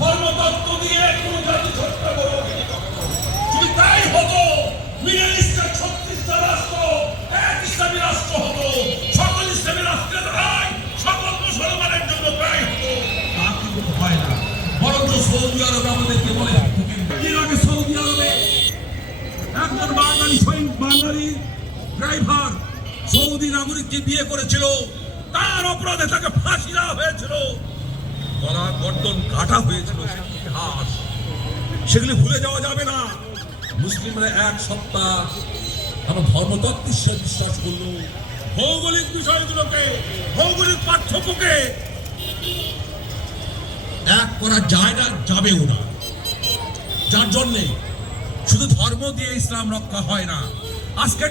ধর্মতত্ত্ব দিয়ে কোন জাতি হত্যা করবে যদি তাই হতো মিডল ইস্টের 36টা রাষ্ট্র এক ইসলামী রাষ্ট্র হতো, সকল ইসলামী রাষ্ট্রের আইন সকল মুসলমানের জন্য তাই হতো। তা কিন্তু হয় না, বরঞ্চ সৌদি আরব আমাদেরকে বলে এর আগে সৌদি আরবে একজন বাঙালি ড্রাইভার সৌদি নাগরিককে বিয়ে করেছিল, তার অপরাধে তাকে ফাঁসি দেওয়া হয়েছিল, গলা গর্দন কাটা হয়েছিল। ইতিহাস সেগুলি ভুলে যাওয়া যাবে না। মুসলিমরা এক সপ্তাহ আমার ধর্মতত্ত্বের বিশ্বাস করলো, ভৌগোলিক বিষয়গুলোকে, ভৌগোলিক পার্থক্যকে এক করা যায় না, যাবেও না। যার জন্যে শুধু ধর্ম দিয়ে ইসলাম রক্ষা হয় না। আজকের